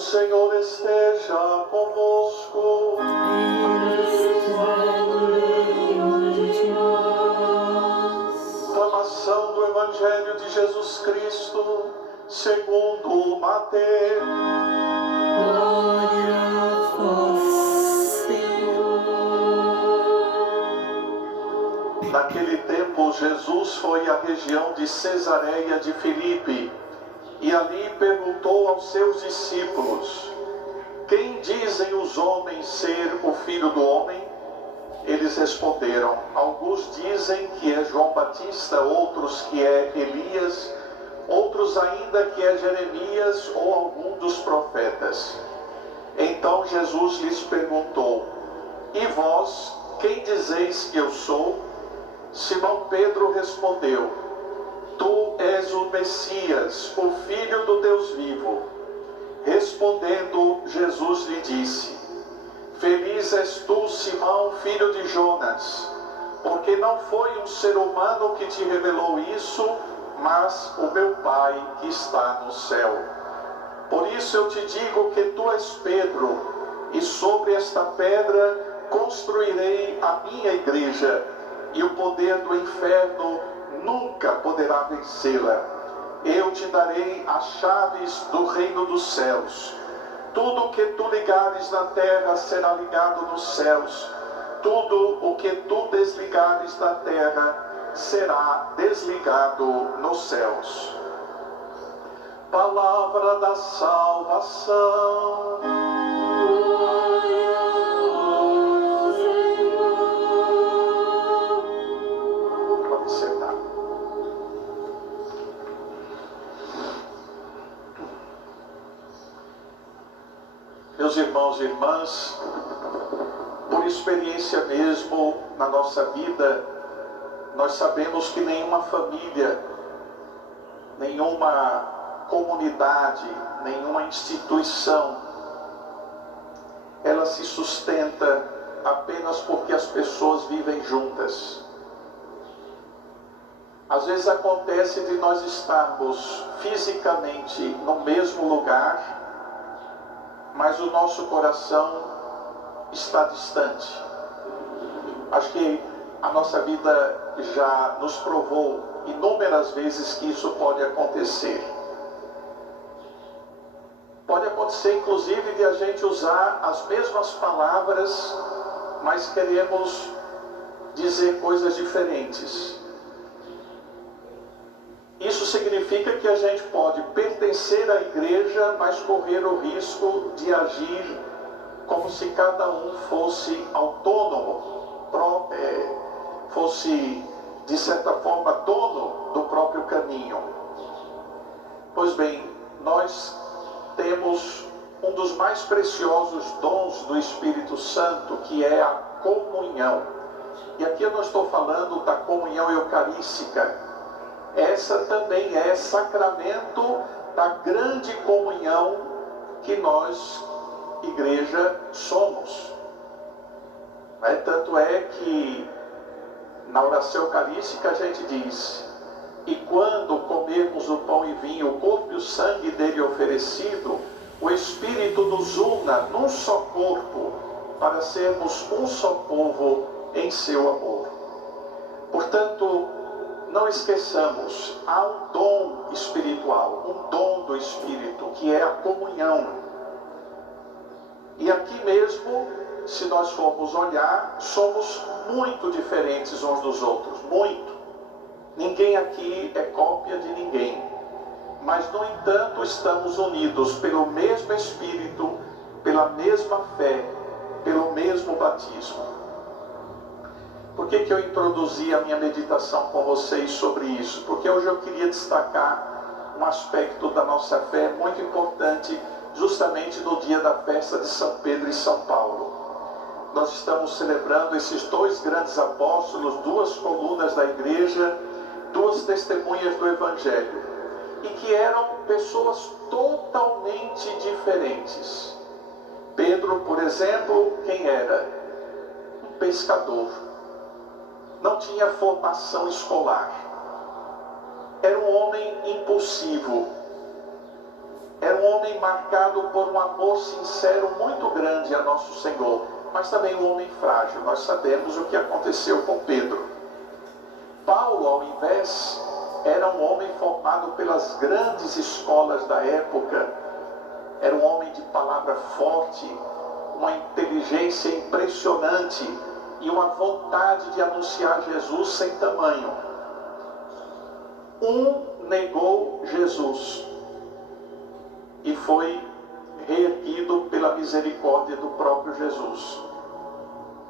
Senhor esteja convosco. Proclamação do Evangelho de Jesus Cristo, segundo Mateus. Glória a vós, Senhor. Naquele tempo, Jesus foi à região de Cesareia de Filipe e ali perguntou aos seus discípulos: quem dizem os homens ser o Filho do Homem? Eles responderam: alguns dizem que é João Batista, outros que é Elias, outros ainda que é Jeremias ou algum dos profetas. Então Jesus lhes perguntou: e vós, quem dizeis que eu sou? Simão Pedro respondeu: tu és o Messias, o Filho do Deus vivo. Respondendo, Jesus lhe disse: feliz és tu, Simão, filho de Jonas, porque não foi um ser humano que te revelou isso, mas o meu Pai que está no céu. Por isso eu te digo que tu és Pedro, e sobre esta pedra construirei a minha igreja, e o poder do inferno nunca poderá vencê-la. Eu te darei as chaves do reino dos céus. Tudo o que tu ligares na terra será ligado nos céus. Tudo o que tu desligares na terra será desligado nos céus. Palavra da salvação. Glória ao Senhor. Pode sentar. Meus irmãos e irmãs, por experiência mesmo na nossa vida, nós sabemos que nenhuma família, nenhuma comunidade, nenhuma instituição, ela se sustenta apenas porque as pessoas vivem juntas. Às vezes acontece de nós estarmos fisicamente no mesmo lugar, mas o nosso coração está distante. Acho que a nossa vida já nos provou inúmeras vezes que isso pode acontecer. Pode acontecer inclusive de a gente usar as mesmas palavras, mas queremos dizer coisas diferentes. Isso significa que a gente pode pertencer à igreja, mas correr o risco de agir como se cada um fosse autônomo, fosse de certa forma dono do próprio caminho. Pois bem, nós temos um dos mais preciosos dons do Espírito Santo, que é a comunhão. E aqui eu não estou falando da comunhão eucarística. Essa também é sacramento da grande comunhão que nós, igreja, somos. Tanto é que na oração eucarística a gente diz: e quando comermos o pão e vinho, o corpo e o sangue dele oferecido, o Espírito nos una num só corpo, para sermos um só povo em seu amor. Portanto, não esqueçamos, há um dom espiritual, um dom do Espírito, que é a comunhão. E aqui mesmo, se nós formos olhar, somos muito diferentes uns dos outros, muito. Ninguém aqui é cópia de ninguém. Mas, no entanto, estamos unidos pelo mesmo Espírito, pela mesma fé, pelo mesmo batismo. Por que eu introduzi a minha meditação com vocês sobre isso? Porque hoje eu queria destacar um aspecto da nossa fé muito importante, justamente no dia da festa de São Pedro e São Paulo. Nós estamos celebrando esses dois grandes apóstolos, duas colunas da igreja, duas testemunhas do Evangelho, e que eram pessoas totalmente diferentes. Pedro, por exemplo, quem era? Um pescador. Não tinha formação escolar. Era um homem impulsivo. Era um homem marcado por um amor sincero muito grande a nosso Senhor, mas também um homem frágil. Nós sabemos o que aconteceu com Pedro. Paulo, ao invés, era um homem formado pelas grandes escolas da época. Era um homem de palavra forte, uma inteligência impressionante e uma vontade de anunciar Jesus sem tamanho. Um negou Jesus e foi reerguido pela misericórdia do próprio Jesus.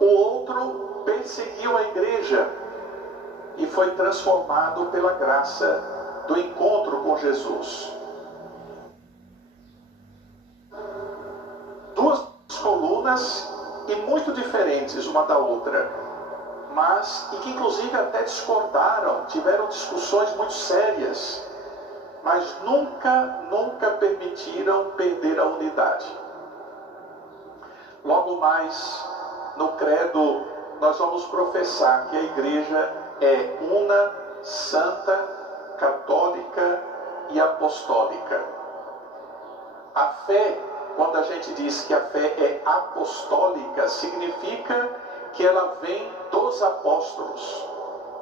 O outro perseguiu a igreja e foi transformado pela graça do encontro com Jesus. Duas colunas e muito diferentes uma da outra, mas e que inclusive até discordaram, tiveram discussões muito sérias, mas nunca permitiram perder a unidade. Logo mais, no credo, nós vamos professar que a igreja é una, santa, católica e apostólica. A fé, quando a gente diz que a fé é apostólica, significa que ela vem dos apóstolos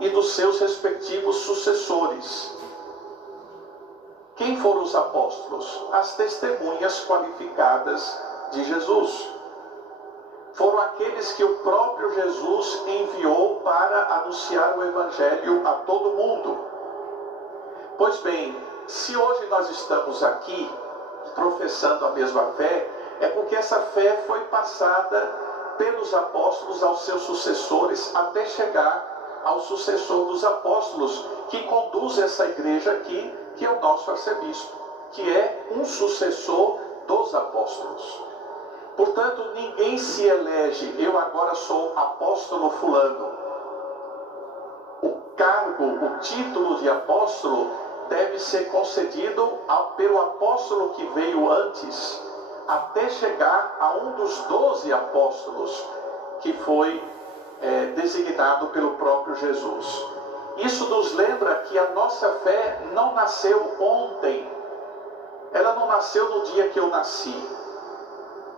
e dos seus respectivos sucessores. Quem foram os apóstolos? As testemunhas qualificadas de Jesus. Foram aqueles que o próprio Jesus enviou para anunciar o Evangelho a todo mundo. Pois bem, se hoje nós estamos aqui professando a mesma fé, é porque essa fé foi passada pelos apóstolos aos seus sucessores até chegar ao sucessor dos apóstolos, que conduz essa igreja aqui, que é o nosso arcebispo, que é um sucessor dos apóstolos. Portanto, ninguém se elege, eu agora sou apóstolo fulano. O cargo, o título de apóstolo deve ser concedido pelo apóstolo que veio antes, até chegar a um dos 12 apóstolos que foi designado pelo próprio Jesus. Isso nos lembra que a nossa fé não nasceu ontem, ela não nasceu no dia que eu nasci.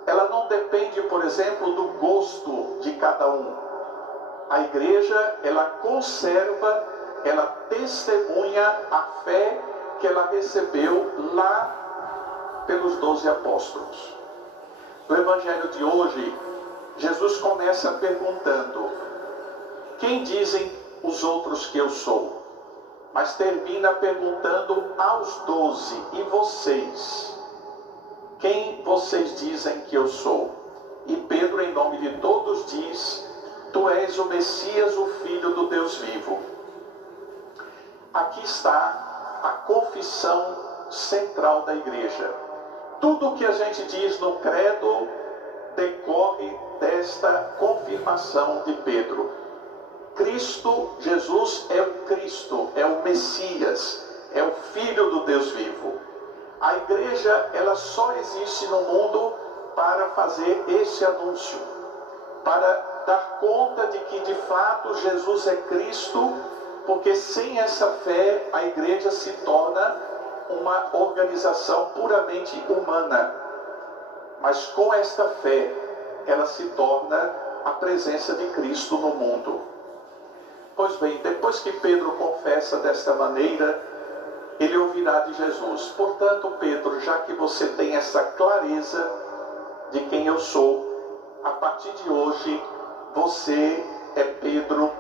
Ela não depende, por exemplo, do gosto de cada um. A igreja, ela conserva, ela testemunha a fé que ela recebeu lá pelos 12 apóstolos. No Evangelho de hoje, Jesus começa perguntando: quem dizem os outros que eu sou? Mas termina perguntando aos 12: e vocês? Quem vocês dizem que eu sou? E Pedro, em nome de todos, diz: tu és o Messias, o Filho do Deus vivo. Aqui está a confissão central da igreja. Tudo o que a gente diz no credo decorre desta confirmação de Pedro. Cristo, Jesus é o Cristo, é o Messias, é o Filho do Deus vivo. A igreja, ela só existe no mundo para fazer esse anúncio, para dar conta de que de fato Jesus é Cristo, porque sem essa fé a igreja se torna uma organização puramente humana. Mas com esta fé, ela se torna a presença de Cristo no mundo. Pois bem, depois que Pedro confessa desta maneira, ele ouvirá de Jesus: portanto, Pedro, já que você tem essa clareza de quem eu sou, a partir de hoje você é Pedro,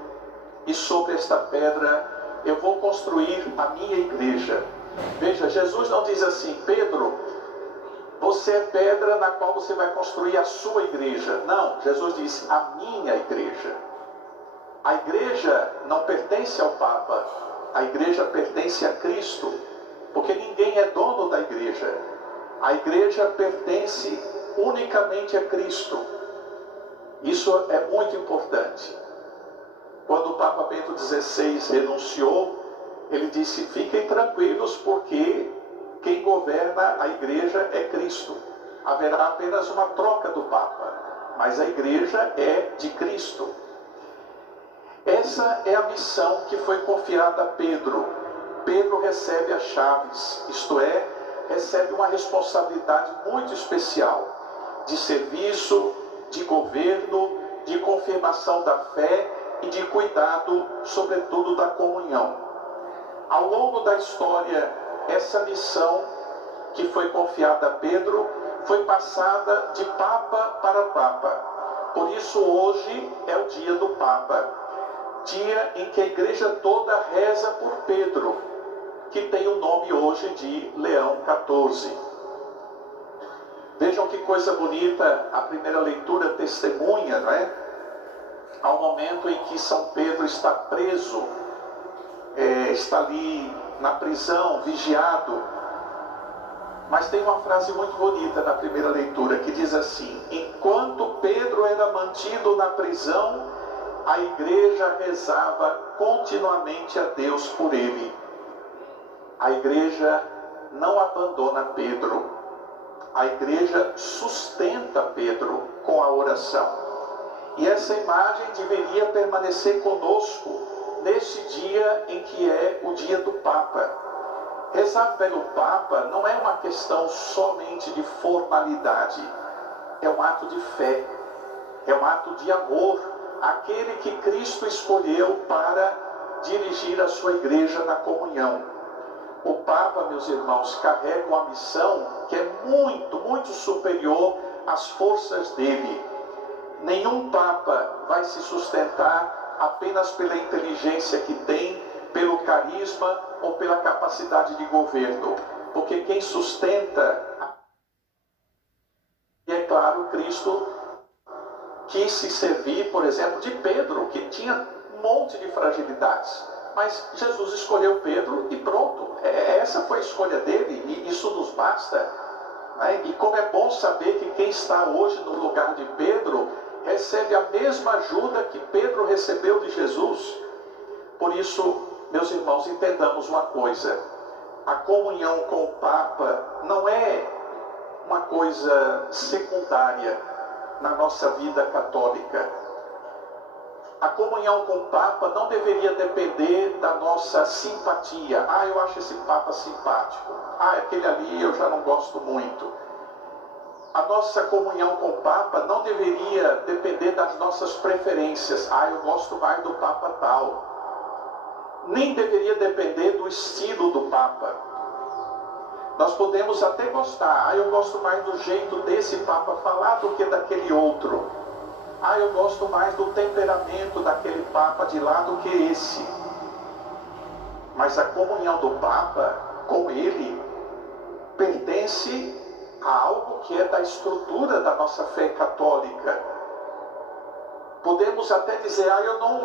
e sobre esta pedra eu vou construir a minha igreja. Veja, Jesus não diz assim: Pedro, você é pedra na qual você vai construir a sua igreja. Não, Jesus diz: a minha igreja. A igreja não pertence ao Papa, a igreja pertence a Cristo, porque ninguém é dono da igreja. A igreja pertence unicamente a Cristo. Isso é muito importante. Quando o Papa Bento XVI renunciou, ele disse: fiquem tranquilos, porque quem governa a igreja é Cristo. Haverá apenas uma troca do Papa, mas a igreja é de Cristo. Essa é a missão que foi confiada a Pedro. Pedro recebe as chaves, isto é, recebe uma responsabilidade muito especial de serviço, de governo, de confirmação da fé e de cuidado, sobretudo, da comunhão. Ao longo da história, essa missão que foi confiada a Pedro foi passada de Papa para Papa. Por isso hoje é o dia do Papa, dia em que a igreja toda reza por Pedro, que tem o nome hoje de Leão XIV. Vejam que coisa bonita, a primeira leitura testemunha, não é? Ao momento em que São Pedro está preso, está ali na prisão, vigiado. Mas tem uma frase muito bonita na primeira leitura, que diz assim: enquanto Pedro era mantido na prisão, a igreja rezava continuamente a Deus por ele. A igreja não abandona Pedro. A igreja sustenta Pedro com a oração. E essa imagem deveria permanecer conosco neste dia em que é o dia do Papa. Rezar pelo Papa não é uma questão somente de formalidade. É um ato de fé. É um ato de amor àquele que Cristo escolheu para dirigir a sua igreja na comunhão. O Papa, meus irmãos, carrega uma missão que é muito, muito superior às forças dele. Nenhum Papa vai se sustentar apenas pela inteligência que tem, pelo carisma ou pela capacidade de governo. Porque quem sustenta, e é claro, Cristo quis se servir, por exemplo, de Pedro, que tinha um monte de fragilidades. Mas Jesus escolheu Pedro e pronto. Essa foi a escolha dele e isso nos basta. Né? E como é bom saber que quem está hoje no lugar de Pedro recebe a mesma ajuda que Pedro recebeu de Jesus. Por isso, meus irmãos, entendamos uma coisa. A comunhão com o Papa não é uma coisa secundária na nossa vida católica. A comunhão com o Papa não deveria depender da nossa simpatia. Eu acho esse Papa simpático. Aquele ali eu já não gosto muito. A nossa comunhão com o Papa não deveria depender das nossas preferências. Eu gosto mais do Papa tal. Nem deveria depender do estilo do Papa. Nós podemos até gostar. Eu gosto mais do jeito desse Papa falar do que daquele outro. Eu gosto mais do temperamento daquele Papa de lá do que esse. Mas a comunhão do Papa com ele pertence a algo que é da estrutura da nossa fé católica. Podemos até dizer,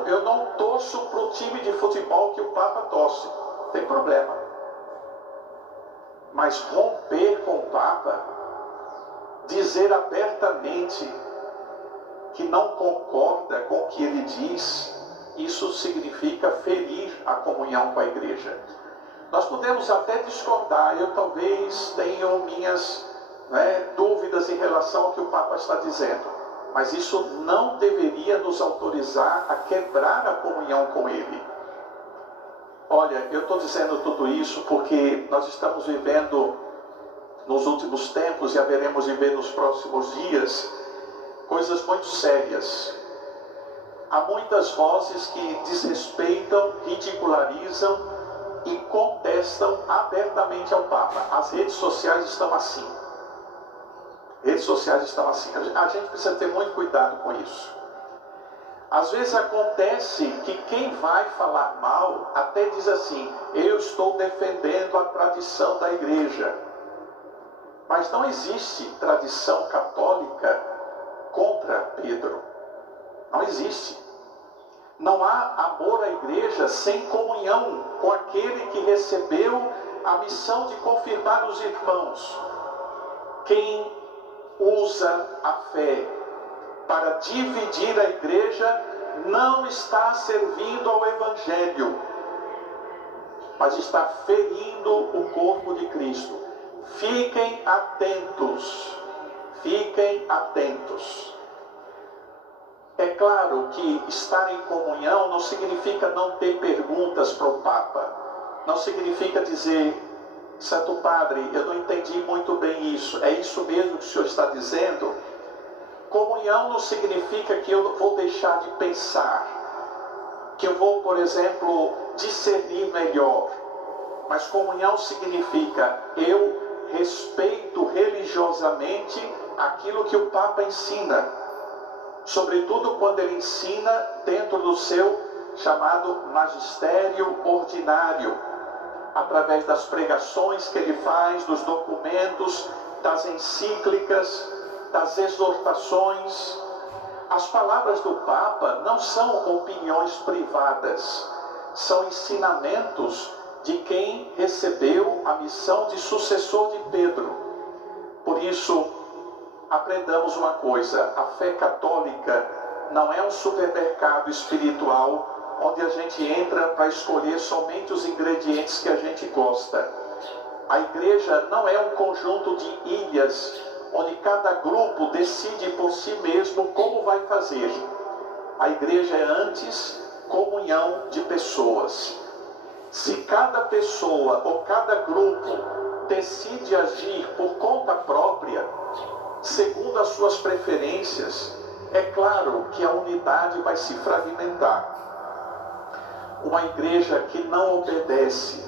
eu não torço para o time de futebol que o Papa torce. Não tem problema. Mas romper com o Papa, dizer abertamente que não concorda com o que ele diz, isso significa ferir a comunhão com a igreja. Nós podemos até discordar, eu talvez tenha minhas dúvidas em relação ao que o Papa está dizendo, mas isso não deveria nos autorizar a quebrar a comunhão com ele. Olha, eu estou dizendo tudo isso porque nós estamos vivendo nos últimos tempos e haveremos de ver nos próximos dias coisas muito sérias. Há muitas vozes que desrespeitam, ridicularizam e contestam abertamente ao Papa. As redes sociais estão assim. A gente precisa ter muito cuidado com isso. Às vezes acontece que quem vai falar mal até diz assim: eu estou defendendo a tradição da igreja. Mas não existe tradição católica contra Pedro. Não existe. Não há amor à igreja sem comunhão com aquele que recebeu a missão de confirmar os irmãos. Quem usa a fé para dividir a igreja não está servindo ao Evangelho, mas está ferindo o corpo de Cristo. Fiquem atentos. Fiquem atentos. É claro que estar em comunhão não significa não ter perguntas para o Papa. Não significa dizer: Santo Padre, eu não entendi muito bem isso. É isso mesmo que o senhor está dizendo? Comunhão não significa que eu vou deixar de pensar, que eu vou, por exemplo, discernir melhor. Mas comunhão significa eu respeito religiosamente aquilo que o Papa ensina, sobretudo quando ele ensina dentro do seu chamado magistério ordinário, através das pregações que ele faz, dos documentos, das encíclicas, das exortações. As palavras do Papa não são opiniões privadas, são ensinamentos de quem recebeu a missão de sucessor de Pedro. Por isso, aprendamos uma coisa: a fé católica não é um supermercado espiritual onde a gente entra para escolher somente os ingredientes que a gente gosta. A igreja não é um conjunto de ilhas onde cada grupo decide por si mesmo como vai fazer. A igreja é antes comunhão de pessoas. Se cada pessoa ou cada grupo decide agir por conta própria, segundo as suas preferências, é claro que a unidade vai se fragmentar. Uma igreja que não obedece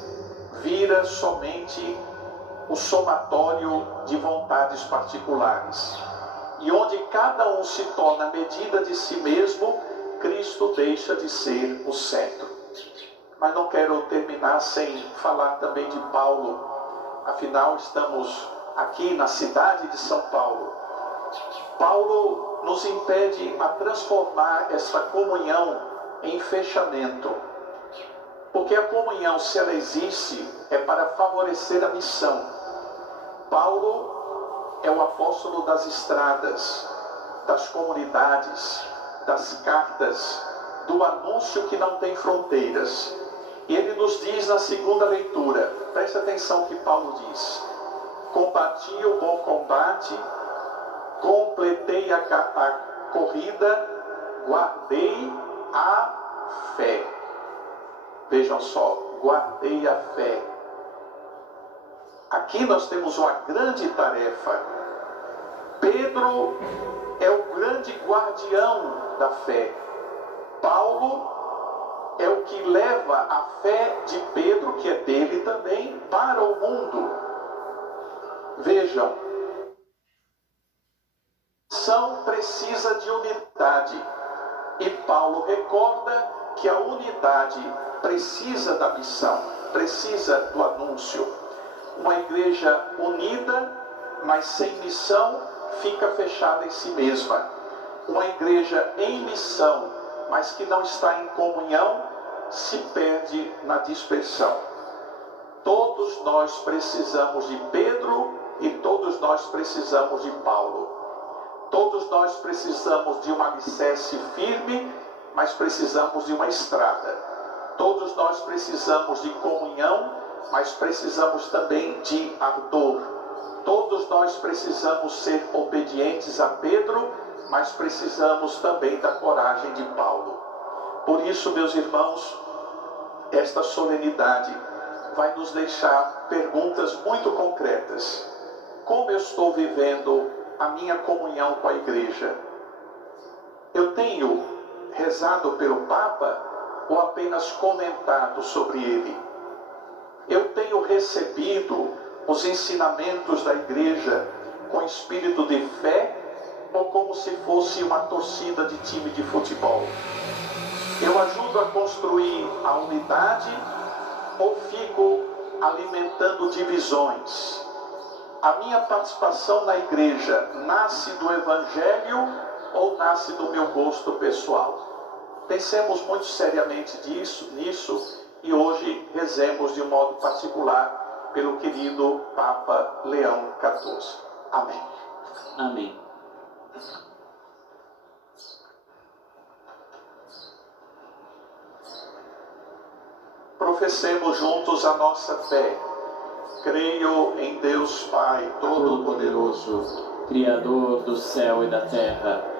vira somente o somatório de vontades particulares. E onde cada um se torna medida de si mesmo, Cristo deixa de ser o centro. Mas não quero terminar sem falar também de Paulo. Afinal, estamos aqui na cidade de São Paulo. Paulo nos impede a transformar essa comunhão em fechamento. Porque a comunhão, se ela existe, é para favorecer a missão. Paulo é o apóstolo das estradas, das comunidades, das cartas, do anúncio que não tem fronteiras. E ele nos diz na segunda leitura, preste atenção o que Paulo diz: combati o bom combate, completei a corrida, guardei a fé. Vejam só, guardei a fé. Aqui nós temos uma grande tarefa. Pedro é o grande guardião da fé. Paulo é o que leva a fé de Pedro, que é dele também, para o mundo. Vejam, a missão precisa de unidade. E Paulo recorda que a unidade precisa da missão, precisa do anúncio. Uma igreja unida, mas sem missão, fica fechada em si mesma. Uma igreja em missão, mas que não está em comunhão, se perde na dispersão. Todos nós precisamos de Pedro e todos nós precisamos de Paulo. Todos nós precisamos de um alicerce firme, mas precisamos de uma estrada. Todos nós precisamos de comunhão, mas precisamos também de ardor. Todos nós precisamos ser obedientes a Pedro, mas precisamos também da coragem de Paulo. Por isso, meus irmãos, esta solenidade vai nos deixar perguntas muito concretas. Como eu estou vivendo a minha comunhão com a igreja? Eu tenho rezado pelo Papa ou apenas comentado sobre ele? Eu tenho recebido os ensinamentos da igreja com espírito de fé ou como se fosse uma torcida de time de futebol? Eu ajudo a construir a unidade ou fico alimentando divisões? A minha participação na igreja nasce do Evangelho ou nasce do meu gosto pessoal? Pensemos muito seriamente nisso e hoje rezemos de um modo particular pelo querido Papa Leão XIV. Amém. Amém. Professemos juntos a nossa fé. Creio em Deus Pai Todo-Poderoso, Criador do céu e da terra,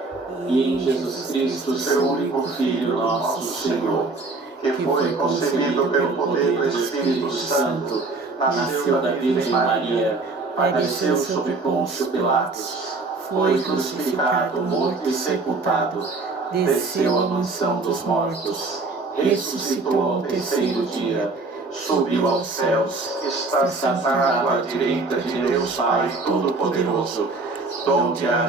e em Jesus Cristo, seu único Filho, nosso Senhor, que foi concebido pelo poder do Espírito Santo, nasceu da Virgem Maria, padeceu sob Pôncio Pilatos, foi crucificado, morto e sepultado, desceu à mansão dos mortos, ressuscitou ao terceiro dia, subiu aos céus, está sentado à direita de Deus Pai Todo-Poderoso, donde há